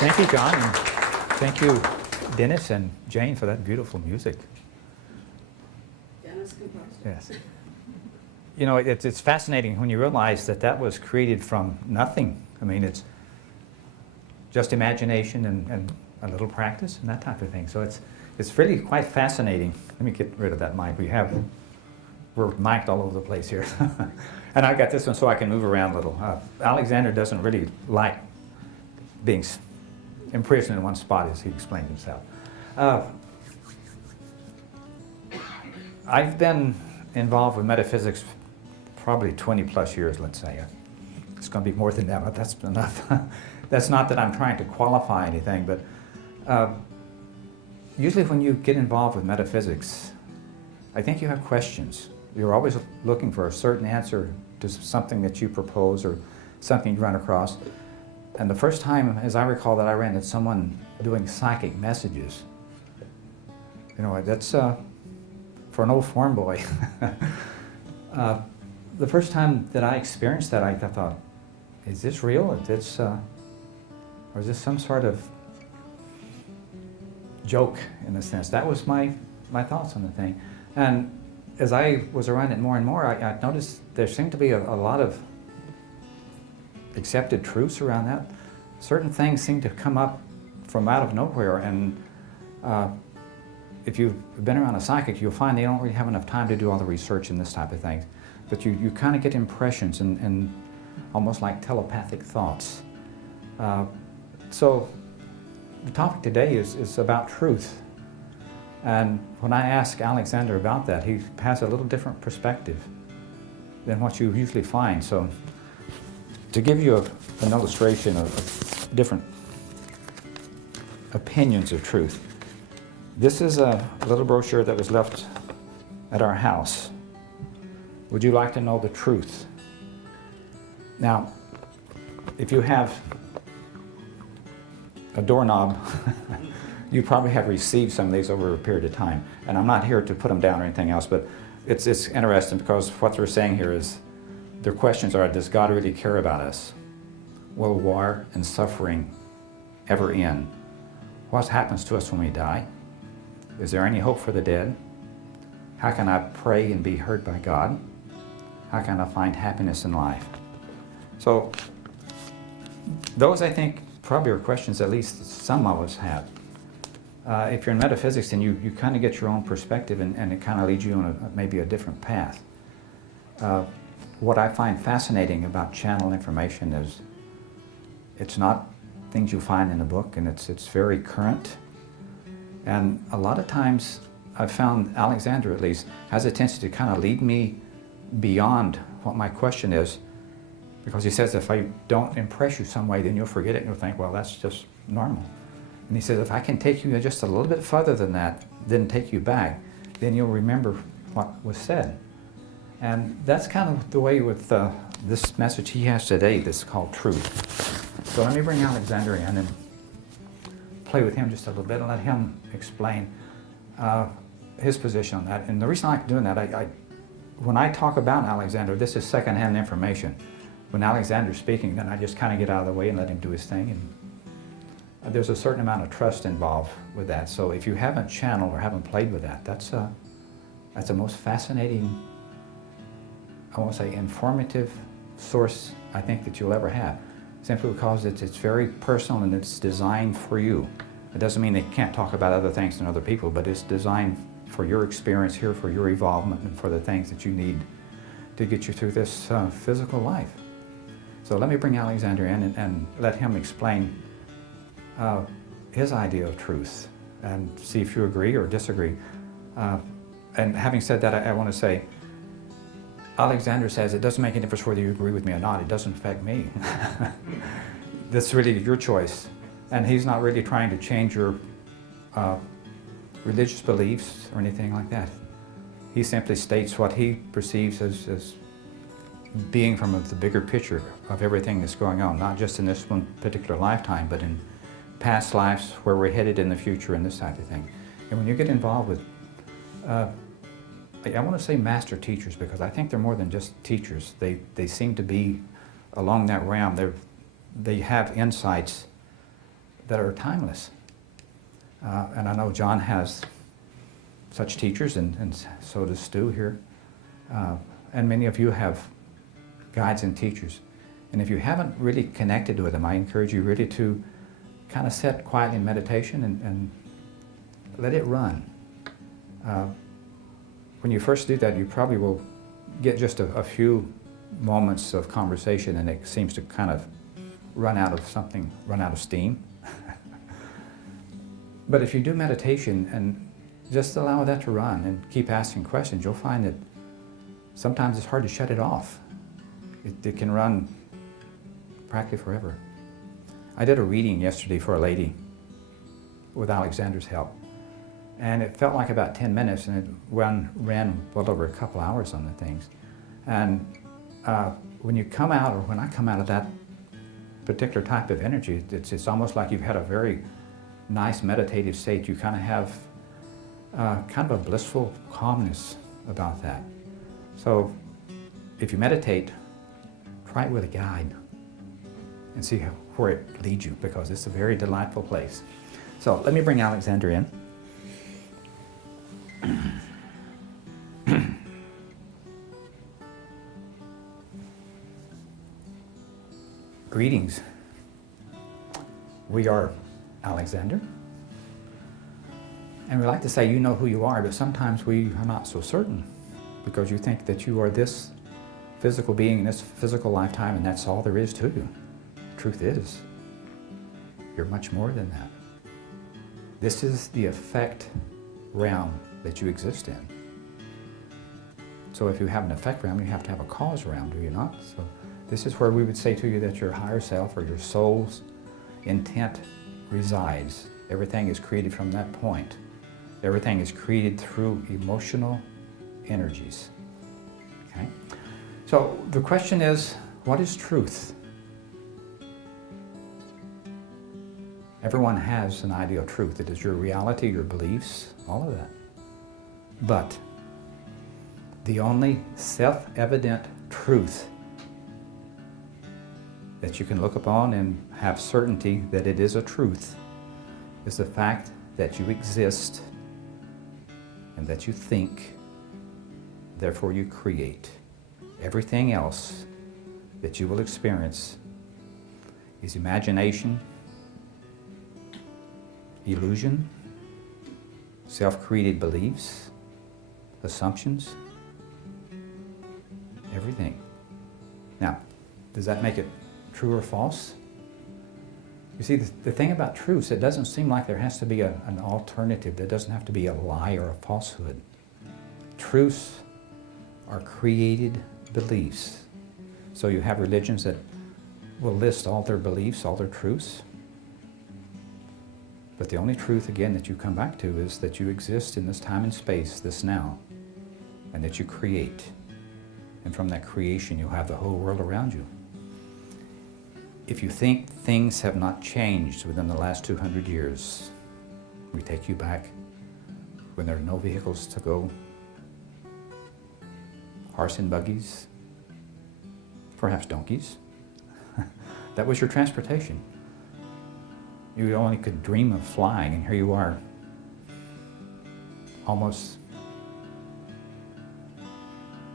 Thank you, John, and thank you, Dennis and Jane, for that beautiful music. Dennis composed. Yes. You know, it's fascinating when you realize that that was created from nothing. I mean, it's just imagination and a little practice and that type of thing. So it's really quite fascinating. Let me get rid of that mic. We're mic'd all over the place here. And I got this one so I can move around a little. Alexander doesn't really like being imprisoned in one spot, as he explained himself. I've been involved with metaphysics probably 20 plus years, let's say. It's going to be more than that, but that's enough. That's not that I'm trying to qualify anything, but usually when you get involved with metaphysics, I think you have questions. You're always looking for a certain answer to something that you propose or something you run across. And the first time, as I recall, that I ran into someone doing psychic messages, you know, that's for an old farm boy. The first time that I experienced that, I thought, is this real? Or is this some sort of joke, in a sense? That was my thoughts on the thing. And as I was around it more and more, I noticed there seemed to be a lot of accepted truths around that. Certain things seem to come up from out of nowhere, and if you've been around a psychic, you'll find they don't really have enough time to do all the research and this type of thing. But you kind of get impressions and almost like telepathic thoughts. So the topic today is about truth. And when I ask Alexander about that, he has a little different perspective than what you usually find. So to give you an illustration of different opinions of truth, this is a little brochure that was left at our house. Would you like to know the truth? Now, if you have a doorknob, you probably have received some of these over a period of time. And I'm not here to put them down or anything else, but it's interesting because what they're saying here is, their questions are, does God really care about us? Will war and suffering ever end? What happens to us when we die? Is there any hope for the dead? How can I pray and be heard by God? How can I find happiness in life? So those, I think, probably are questions at least some of us have. If you're in metaphysics, then you kind of get your own perspective, and it kind of leads you on maybe a different path. What I find fascinating about channel information is it's not things you find in a book, and it's very current. And a lot of times I've found Alexander, at least, has a tendency to kind of lead me beyond what my question is, because he says if I don't impress you some way, then you'll forget it and you'll think, well, that's just normal. And he says if I can take you just a little bit further than that, then take you back, then you'll remember what was said. And that's kind of the way with this message he has today that's called truth. So let me bring Alexander in and play with him just a little bit and let him explain his position on that. And the reason I like doing that, when I talk about Alexander, this is secondhand information. When Alexander's speaking, then I just kind of get out of the way and let him do his thing. And there's a certain amount of trust involved with that. So if you haven't channeled or haven't played with that, that's the most fascinating, I won't say informative source I think that you'll ever have. Simply because it's very personal and it's designed for you. It doesn't mean they can't talk about other things than other people, but it's designed for your experience here, for your evolvement, and for the things that you need to get you through this physical life. So let me bring Alexander in and let him explain his idea of truth and see if you agree or disagree. And having said that, I want to say, Alexander says it doesn't make any difference whether you agree with me or not. It doesn't affect me. That's really your choice. And he's not really trying to change your religious beliefs or anything like that. He simply states what he perceives as being from the bigger picture of everything that's going on, not just in this one particular lifetime, but in past lives, where we're headed in the future, and this type of thing. And when you get involved with, I want to say master teachers, because I think they're more than just teachers. They seem to be along that realm. They have insights that are timeless. And I know John has such teachers, and so does Stu here. And many of you have guides and teachers. And if you haven't really connected with them, I encourage you really to kind of sit quietly in meditation and let it run. When you first do that, you probably will get just a few moments of conversation, and it seems to kind of run out of steam. But if you do meditation and just allow that to run and keep asking questions, you'll find that sometimes it's hard to shut it off. It can run practically forever. I did a reading yesterday for a lady with Alexander's help, and it felt like about 10 minutes, and it ran well over a couple hours on the things. And when you come out, or when I come out of that particular type of energy, it's almost like you've had a very nice meditative state. You kind of have kind of a blissful calmness about that. So if you meditate, try it with a guide and see where it leads you, because it's a very delightful place. So let me bring Alexander in. Greetings. We are Alexander. And we like to say you know who you are, but sometimes we are not so certain, because you think that you are this physical being in this physical lifetime, and that's all there is to you. Truth is, you're much more than that. This is the effect realm that you exist in. So if you have an effect realm, you have to have a cause realm, do you not? So this is where we would say to you that your higher self, or your soul's intent, resides. Everything is created from that point. Everything is created through emotional energies. Okay? So the question is, what is truth? Everyone has an idea of truth. It is your reality, your beliefs, all of that. But the only self-evident truth that you can look upon and have certainty that it is a truth is the fact that you exist and that you think, therefore you create. Everything else that you will experience is imagination, illusion, self-created beliefs, assumptions, everything. Now, does that make it true or false? You see, the thing about truth, it doesn't seem like there has to be an alternative. There doesn't have to be a lie or a falsehood. Truths are created beliefs. So you have religions that will list all their beliefs, all their truths. But the only truth, again, that you come back to is that you exist in this time and space, this now, and that you create. And from that creation, you'll have the whole world around you. If you think things have not changed within the last 200 years, we take you back when there are no vehicles to go, horse and buggies, perhaps donkeys. That was your transportation. You only could dream of flying, and here you are, almost,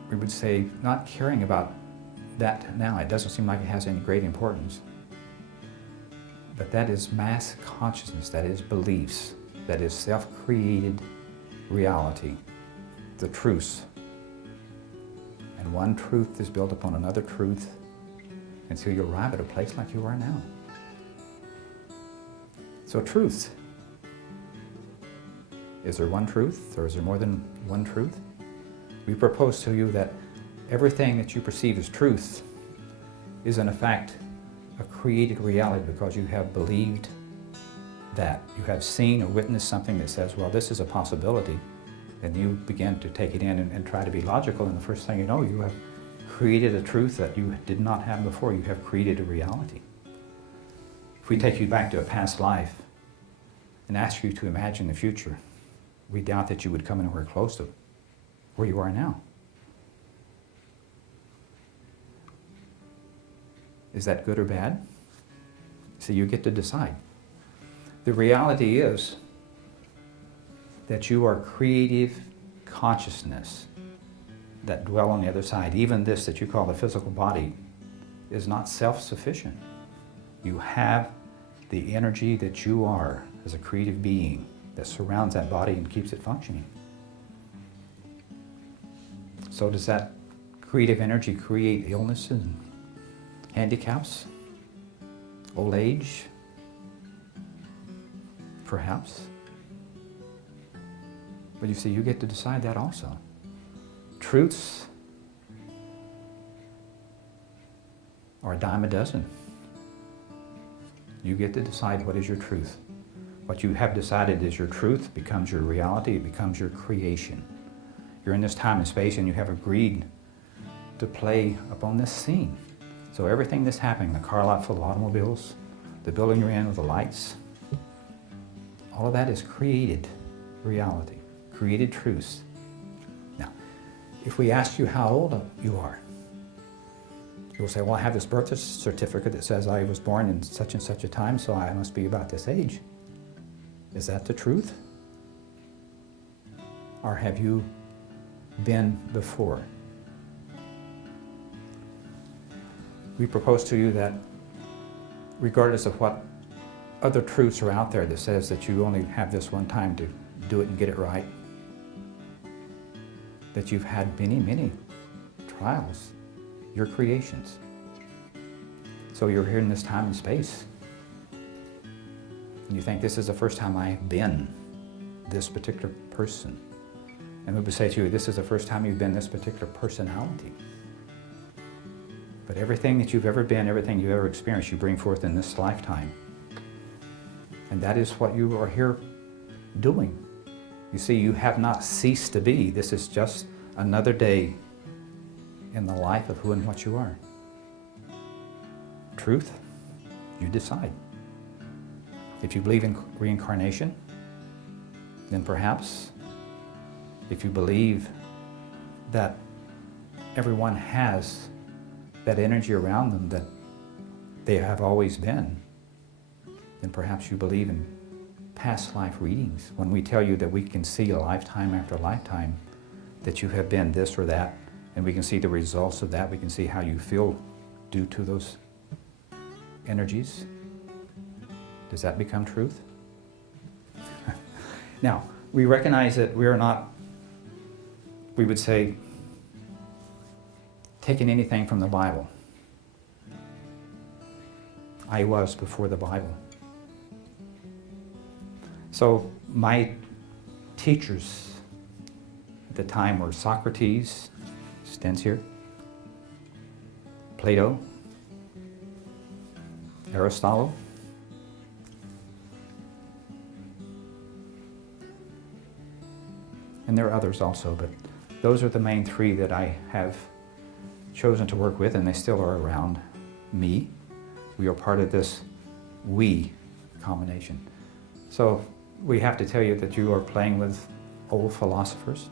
we would say, not caring about that now. It doesn't seem like it has any great importance. But that is mass consciousness, that is beliefs, that is self-created reality, the truths. And one truth is built upon another truth until you arrive at a place like you are now. So truth. Is there one truth, or is there more than one truth? We propose to you that everything that you perceive as truth is in effect a created reality, because you have believed that. You have seen or witnessed something that says, well, this is a possibility. And you begin to take it in and try to be logical, and the first thing you know, you have created a truth that you did not have before. You have created a reality. If we take you back to a past life and ask you to imagine the future, we doubt that you would come anywhere close to where you are now. Is that good or bad? So you get to decide. The reality is that you are creative consciousness that dwell on the other side. Even this that you call the physical body is not self-sufficient. You have the energy that you are as a creative being that surrounds that body and keeps it functioning. So does that creative energy create illness and handicaps? Old age? Perhaps. But you see, you get to decide that also. Truths are a dime a dozen. You get to decide what is your truth. What you have decided is your truth becomes your reality, it becomes your creation. You're in this time and space and you have agreed to play upon this scene. So everything that's happening, the car lot full of automobiles, the building you're in with the lights, all of that is created reality, created truths. Now, if we ask you how old you are, you'll say, well, I have this birth certificate that says I was born in such and such a time, so I must be about this age. Is that the truth? Or have you been before? We propose to you that regardless of what other truths are out there that says that you only have this one time to do it and get it right, that you've had many, many trials, your creations. So you're here in this time and space. And you think this is the first time I've been this particular person. And we would say to you, this is the first time you've been this particular personality. But everything that you've ever been, everything you've ever experienced, you bring forth in this lifetime. And that is what you are here doing. You see, you have not ceased to be. This is just another day in the life of who and what you are. Truth, you decide. If you believe in reincarnation, then perhaps if you believe that everyone has that energy around them that they have always been, then perhaps you believe in past life readings. When we tell you that we can see lifetime after lifetime that you have been this or that, and we can see the results of that, we can see how you feel due to those energies. Does that become truth? Now, we recognize that we are not, we would say, taking anything from the Bible. I was before the Bible. So my teachers at the time were Socrates, stands here, Plato, Aristotle, and there are others also, but those are the main three that I have chosen to work with, and they still are around me. We are part of this we combination. So we have to tell you that you are playing with old philosophers,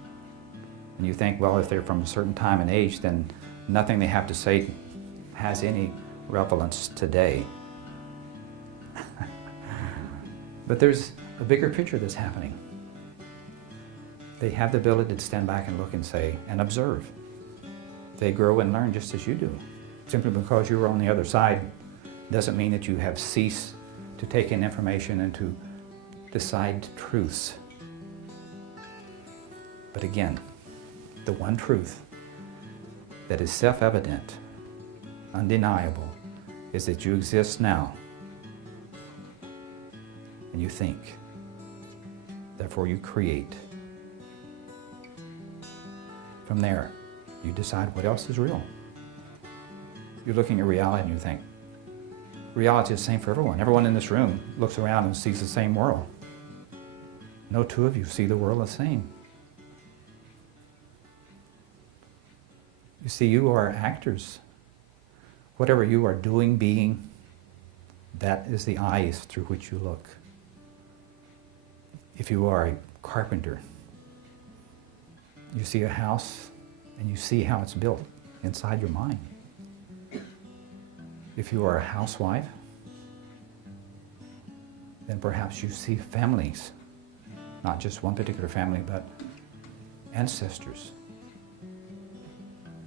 and you think, well, if they're from a certain time and age, then nothing they have to say has any relevance today. But there's a bigger picture that's happening. They have the ability to stand back and look and say, and observe. They grow and learn just as you do. Simply because you're on the other side doesn't mean that you have ceased to take in information and to decide truths. But again, the one truth that is self-evident, undeniable, is that you exist now and you think. Therefore you create. From there, you decide what else is real. You're looking at reality and you think, reality is the same for everyone. Everyone in this room looks around and sees the same world. No two of you see the world the same. You see, you are actors. Whatever you are doing, being, that is the eyes through which you look. If you are a carpenter, you see a house and you see how it's built inside your mind. If you are a housewife, then perhaps you see families, not just one particular family, but ancestors.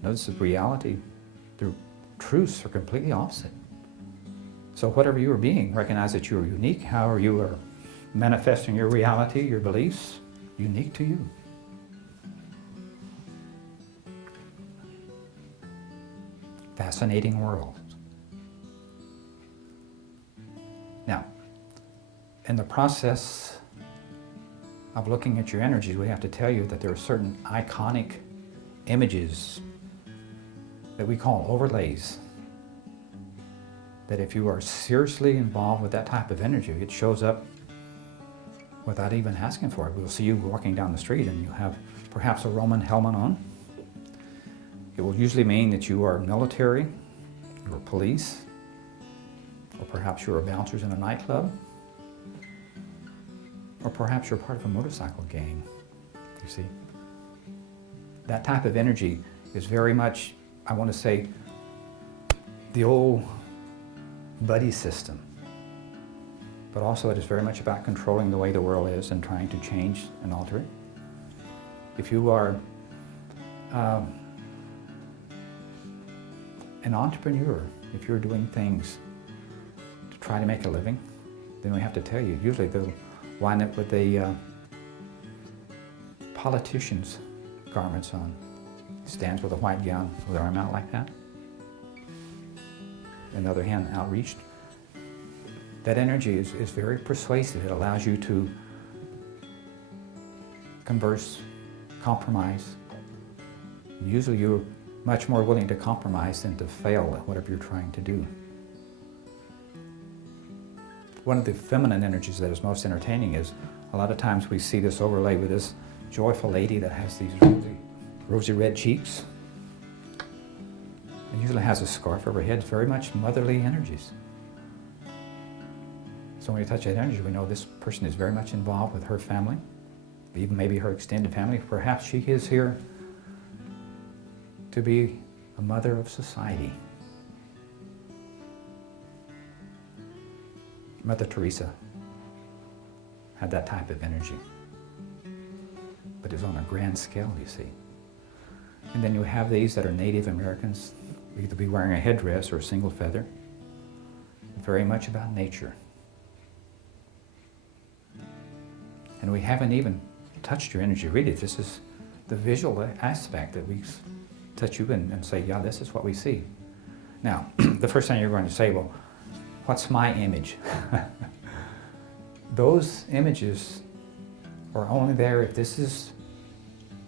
Notice the reality, the truths are completely opposite. So whatever you are being, recognize that you are unique. However you are manifesting your reality, your beliefs, unique to you. Fascinating world. Now, in the process of looking at your energies, we have to tell you that there are certain iconic images that we call overlays, that if you are seriously involved with that type of energy, it shows up without even asking for it. We'll see you walking down the street and you have perhaps a Roman helmet on. It will usually mean that you are military, you're police, or perhaps you're a bouncer in a nightclub, or perhaps you're part of a motorcycle gang, you see. That type of energy is very much, I want to say, the old buddy system. But also it is very much about controlling the way the world is and trying to change and alter it. If you are an entrepreneur, if you're doing things to try to make a living, then we have to tell you, usually they'll wind up with the politician's garments on. He stands with a white gown with their arm out like that. And the other hand outreached. That energy is very persuasive. It allows you to converse, compromise. Usually you're much more willing to compromise than to fail at whatever you're trying to do. One of the feminine energies that is most entertaining is a lot of times we see this overlay with this joyful lady that has these rosy red cheeks and usually has a scarf over her head, very much motherly energies. So when we touch that energy, we know this person is very much involved with her family, even maybe her extended family. Perhaps she is here to be a mother of society. Mother Teresa had that type of energy, but it's on a grand scale, you see. And then you have these that are Native Americans, either be wearing a headdress or a single feather, very much about nature. And we haven't even touched your energy, really. This is the visual aspect that we touch you in and say, yeah, this is what we see. Now, the first thing you're going to say, well, what's my image? Those images are only there if this is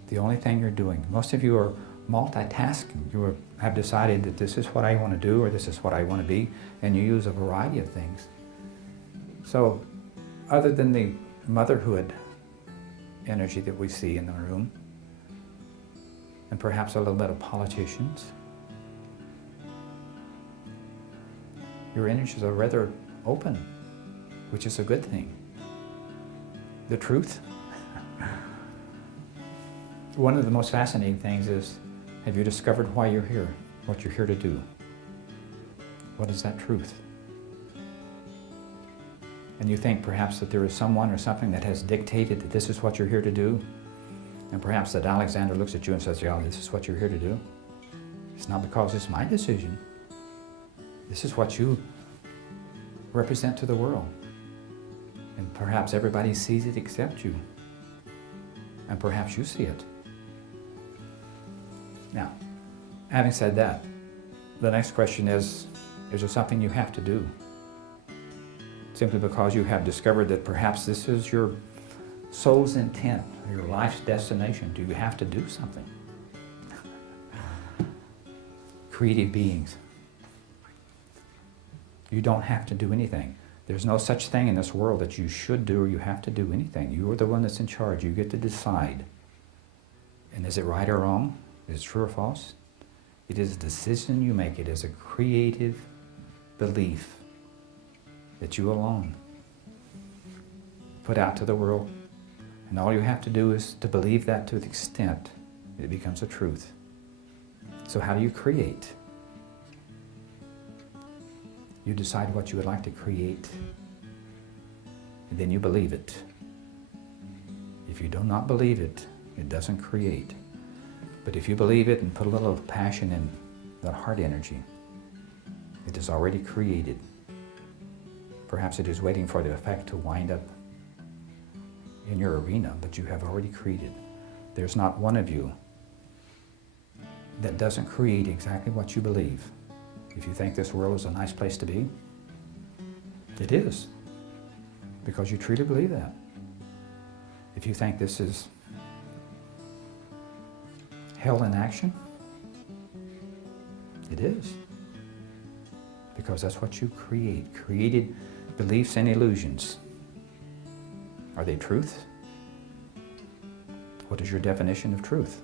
the only thing you're doing. Most of you are multitasking. You have decided that this is what I want to do or this is what I want to be, and you use a variety of things. So, other than the motherhood energy that we see in the room, and perhaps a little bit of politicians, your energies are rather open, which is a good thing. The truth. One of the most fascinating things is, have you discovered why you're here? What you're here to do? What is that truth? And you think perhaps that there is someone or something that has dictated that this is what you're here to do, and perhaps that Alexander looks at you and says, yeah, this is what you're here to do. It's not because it's my decision. This is what you represent to the world. And perhaps everybody sees it except you. And perhaps you see it. Now, having said that, the next question is there something you have to do? Simply because you have discovered that perhaps this is your soul's intent, your life's destination. Do you have to do something? Creative beings. You don't have to do anything. There's no such thing in this world that you should do or you have to do anything. You are the one that's in charge. You get to decide. And is it right or wrong? Is it true or false? It is a decision you make. It is a creative belief that you alone put out to the world. And all you have to do is to believe that to the extent it becomes a truth. So how do you create? You decide what you would like to create. then you believe it. If you do not believe it, it doesn't create. But if you believe it and put a little passion in that heart energy, it is already created. Perhaps it is waiting for the effect to wind up in your arena, but you have already created. There's not one of you that doesn't create exactly what you believe. If you think this world is a nice place to be, it is, because you truly believe that. If you think this is hell in action, it is, because that's what you create. Created beliefs and illusions. Are they truth? What is your definition of truth?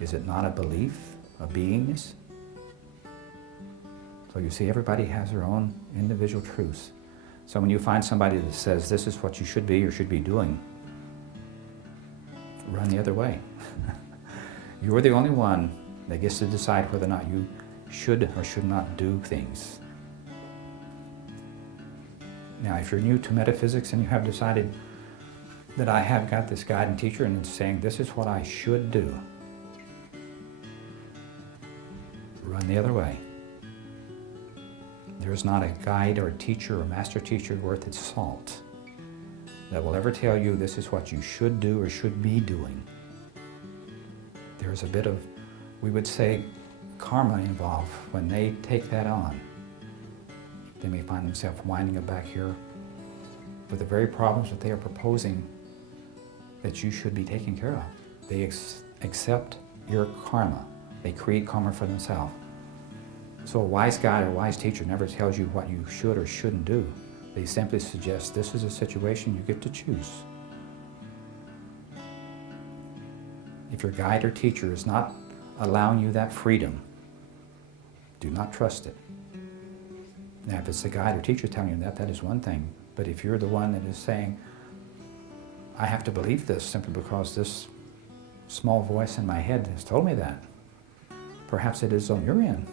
Is it not a belief, a beingness? So you see, everybody has their own individual truths. So when you find somebody that says this is what you should be or should be doing, run the other way. You're the only one that gets to decide whether or not you should or should not do things. Now, if you're new to metaphysics and you have decided that I have got this guide and teacher and it's saying this is what I should do, run the other way. There is not a guide or a teacher or master teacher worth its salt that will ever tell you this is what you should do or should be doing. There's a bit of, we would say, karma involved when they take that on. They may find themselves winding up back here with the very problems that they are proposing that you should be taking care of. They accept your karma. They create karma for themselves. So a wise guide or wise teacher never tells you what you should or shouldn't do. They simply suggest this is a situation you get to choose. If your guide or teacher is not allowing you that freedom, do not trust it. Now, if it's the guide or teacher telling you that, that is one thing. But if you're the one that is saying, I have to believe this simply because this small voice in my head has told me that, perhaps it is on your end.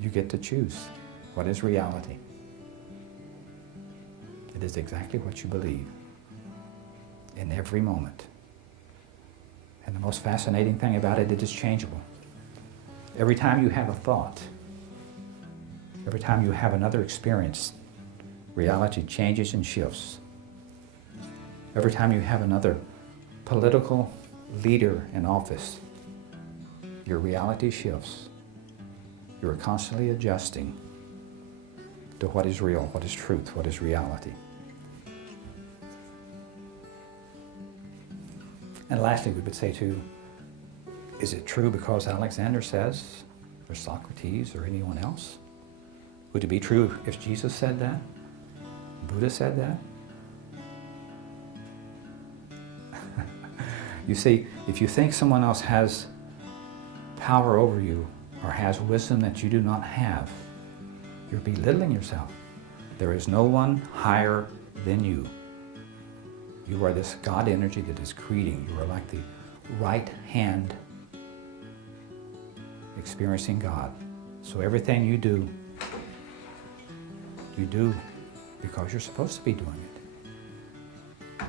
You get to choose what is reality. It is exactly what you believe in every moment. And the most fascinating thing about it, it is changeable. Every time you have a thought, every time you have another experience, reality changes and shifts. Every time you have another political leader in office, your reality shifts. You are constantly adjusting to what is real, what is truth, what is reality. And lastly, we would say too, is it true because Alexander says, or Socrates, or anyone else? Would it be true if Jesus said that? Buddha said that? You see, if you think someone else has power over you or has wisdom that you do not have, you're belittling yourself. There is no one higher than you. You are this God energy that is creating. You are like the right hand experiencing God. So everything you do because you're supposed to be doing it.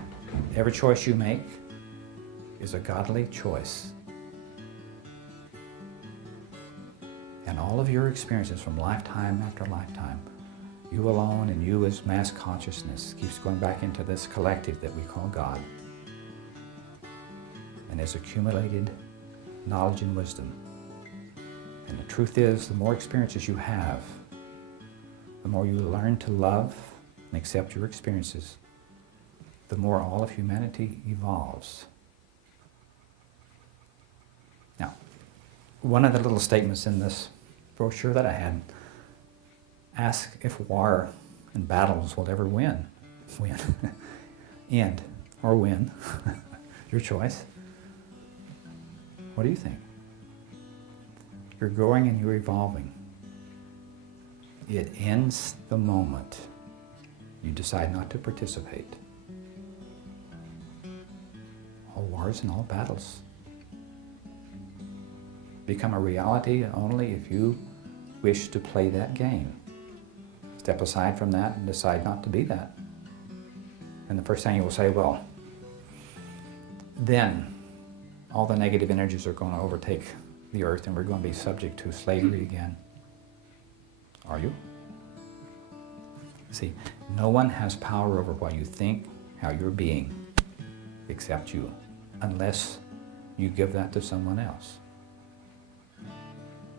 Every choice you make is a godly choice. And all of your experiences from lifetime after lifetime, you alone and you as mass consciousness keeps going back into this collective that we call God. And has accumulated knowledge and wisdom. And the truth is, the more experiences you have, the more you learn to love and accept your experiences, the more all of humanity evolves. Now, one of the little statements in this brochure that I had, ask if war and battles will ever win. End or win. Your choice. What do you think? You're growing and you're evolving. It ends the moment you decide not to participate. All wars and all battles become a reality only if you wish to play that game. Step aside from that and decide not to be that. And the first thing you will say, well, then all the negative energies are going to overtake the earth and we're going to be subject to slavery again. Are you? See, no one has power over what you think, how you're being, except you, unless you give that to someone else.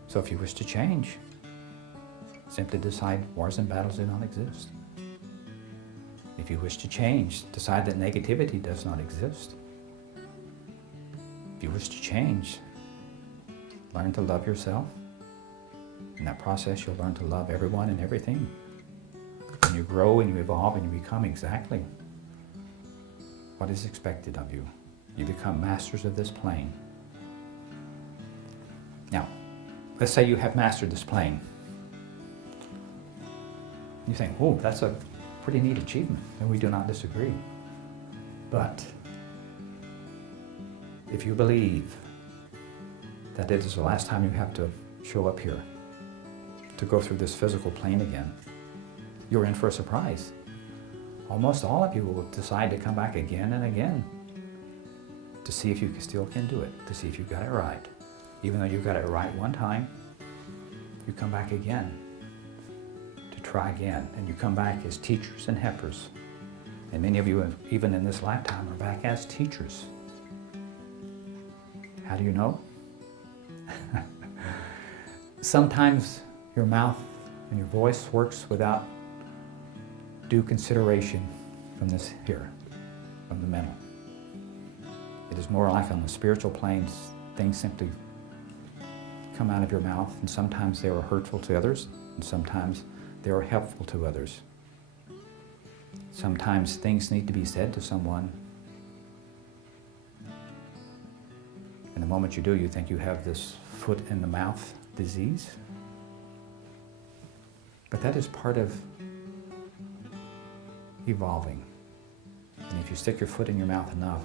So if you wish to change, simply decide wars and battles do not exist. If you wish to change, decide that negativity does not exist. If you wish to change, learn to love yourself. In that process, you'll learn to love everyone and everything. And you grow and you evolve and you become exactly what is expected of you. You become masters of this plane. Now, let's say you have mastered this plane. You think, oh, that's a pretty neat achievement, and we do not disagree. But if you believe that it is the last time you have to show up here to go through this physical plane again, you're in for a surprise. Almost all of you will decide to come back again and again to see if you still can do it, to see if you got it right. Even though you got it right one time, you come back again to try again, and you come back as teachers and helpers. And many of you, even in this lifetime, are back as teachers. How do you know? Sometimes your mouth and your voice works without due consideration from this here, from the mental. It is more like on the spiritual planes, things simply come out of your mouth, and sometimes they are hurtful to others, and sometimes they are helpful to others. Sometimes things need to be said to someone, and the moment you do, you think you have this foot in the mouth disease. But that is part of evolving. And if you stick your foot in your mouth enough,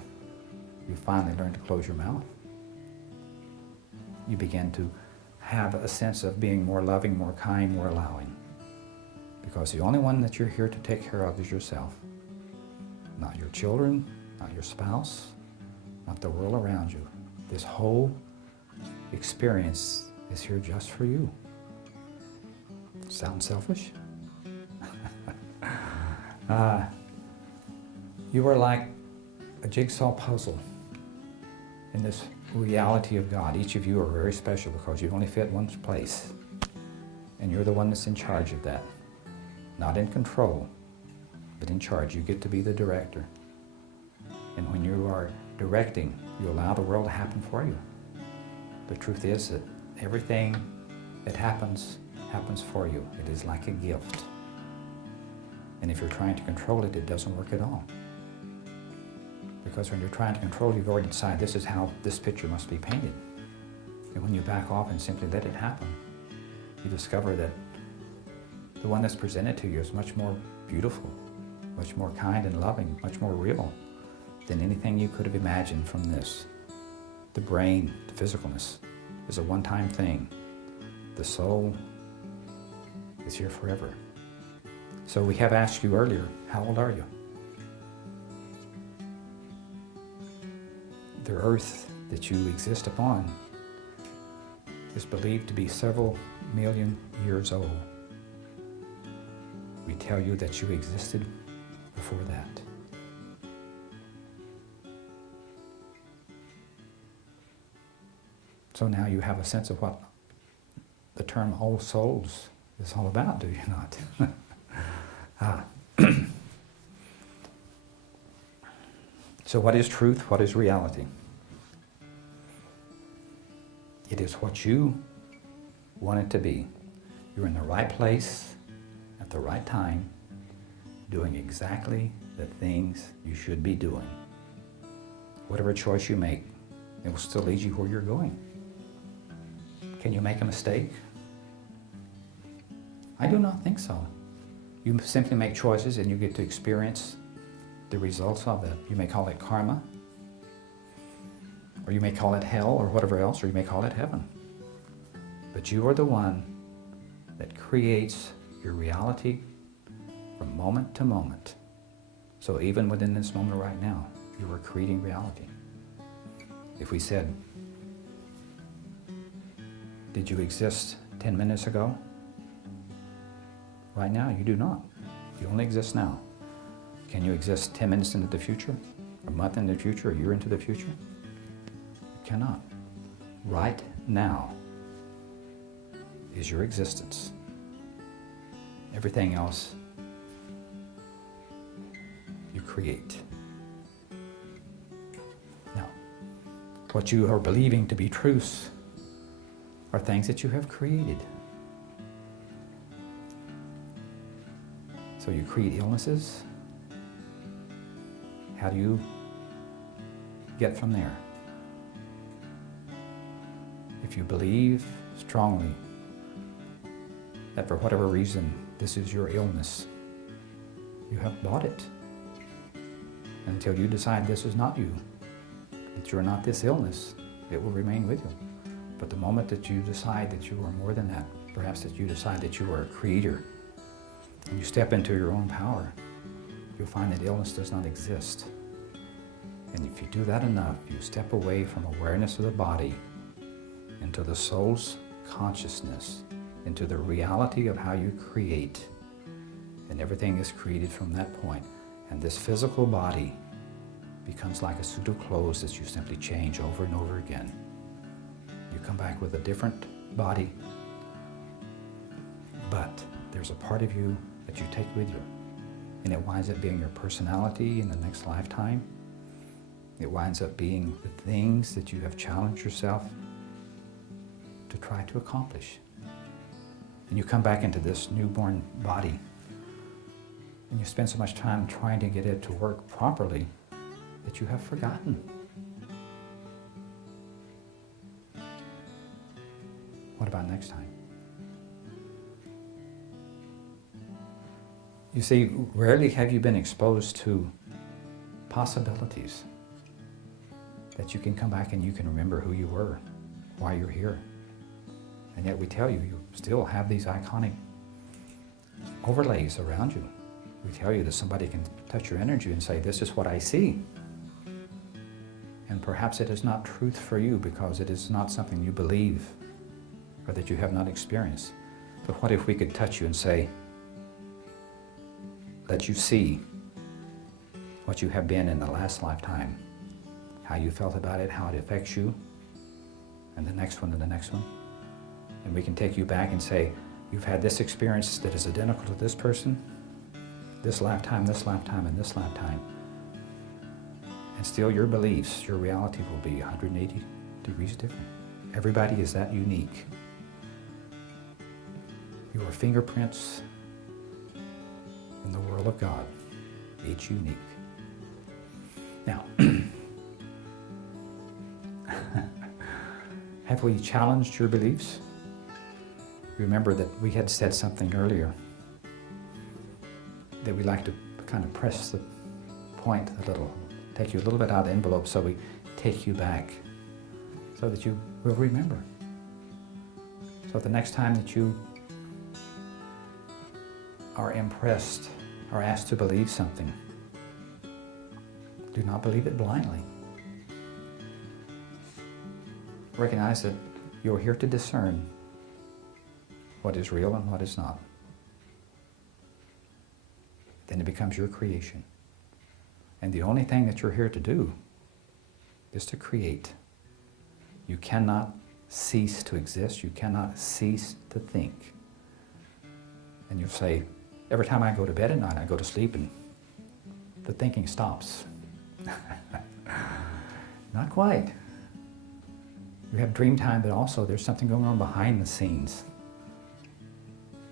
you finally learn to close your mouth. You begin to have a sense of being more loving, more kind, more allowing. Because the only one that you're here to take care of is yourself. Not your children, not your spouse, not the world around you. This whole experience is here just for you. Sound selfish? You are like a jigsaw puzzle in this reality of God. Each of you are very special because you only fit one place. And you're the one that's in charge of that. Not in control, but in charge. You get to be the director. And when you are directing, you allow the world to happen for you. The truth is that everything that happens for you. It is like a gift. And if you're trying to control it, it doesn't work at all. Because when you're trying to control, you've already decided this is how this picture must be painted. And when you back off and simply let it happen, you discover that the one that's presented to you is much more beautiful, much more kind and loving, much more real than anything you could have imagined from this. The brain, the physicalness, is a one-time thing. The soul is here forever. So we have asked you earlier, how old are you? The earth that you exist upon is believed to be several million years old. We tell you that you existed before that. So now you have a sense of what the term old souls is all about, do you not? So what is truth? What is reality? It is what you want it to be. You're in the right place at the right time, doing exactly the things you should be doing. Whatever choice you make, it will still lead you where you're going. Can you make a mistake? I do not think so. You simply make choices and you get to experience the results of that. You may call it karma, or you may call it hell, or whatever else, or you may call it heaven. But you are the one that creates your reality from moment to moment. So even within this moment right now, you are creating reality. If we said, did you exist 10 minutes ago? Right now, you do not. You only exist now. Can you exist 10 minutes into the future? A month into the future? A year into the future? You cannot. Right now is your existence. Everything else you create. Now, what you are believing to be truths are things that you have created. So you create illnesses. How do you get from there? If you believe strongly that for whatever reason this is your illness, you have bought it. Until you decide this is not you, that you're not this illness, it will remain with you. But the moment that you decide that you are more than that, perhaps that you decide that you are a creator, and you step into your own power, you'll find that illness does not exist. And if you do that enough, you step away from awareness of the body into the soul's consciousness, into the reality of how you create. And everything is created from that point. And this physical body becomes like a suit of clothes that you simply change over and over again. You come back with a different body, but there's a part of you that you take with you. And it winds up being your personality in the next lifetime. It winds up being the things that you have challenged yourself to try to accomplish. And you come back into this newborn body, and you spend so much time trying to get it to work properly that you have forgotten. What about next time? You see, rarely have you been exposed to possibilities that you can come back and you can remember who you were, why you're here. And yet we tell you, you still have these iconic overlays around you. We tell you that somebody can touch your energy and say, this is what I see. And perhaps it is not truth for you because it is not something you believe or that you have not experienced. But what if we could touch you and say, let you see what you have been in the last lifetime, how you felt about it, how it affects you, and the next one and the next one. And we can take you back and say, you've had this experience that is identical to this person, this lifetime, and this lifetime. And still your beliefs, your reality will be 180 degrees different. Everybody is that unique. Your fingerprints in the world of God, each unique. Now, have we challenged your beliefs? Remember that we had said something earlier that we like to kind of press the point a little, take you a little bit out of the envelope so we take you back so that you will remember. So the next time that you are impressed or asked to believe something, do not believe it blindly. Recognize that you're here to discern what is real and what is not. Then it becomes your creation. And the only thing that you're here to do is to create. You cannot cease to exist. You cannot cease to think. And you'll say, every time I go to bed at night, I go to sleep and the thinking stops. Not quite. You have dream time, but also there's something going on behind the scenes.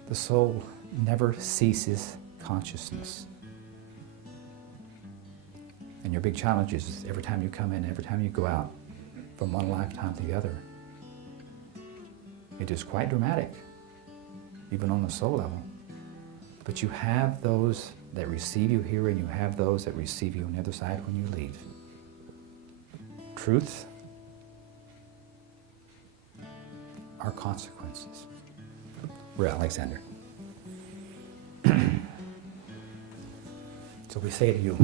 The soul never ceases consciousness. And your big challenge is every time you come in, every time you go out, from one lifetime to the other. It is quite dramatic, even on the soul level. But you have those that receive you here, and you have those that receive you on the other side when you leave. Truth are consequences. We're Alexander. So we say to you,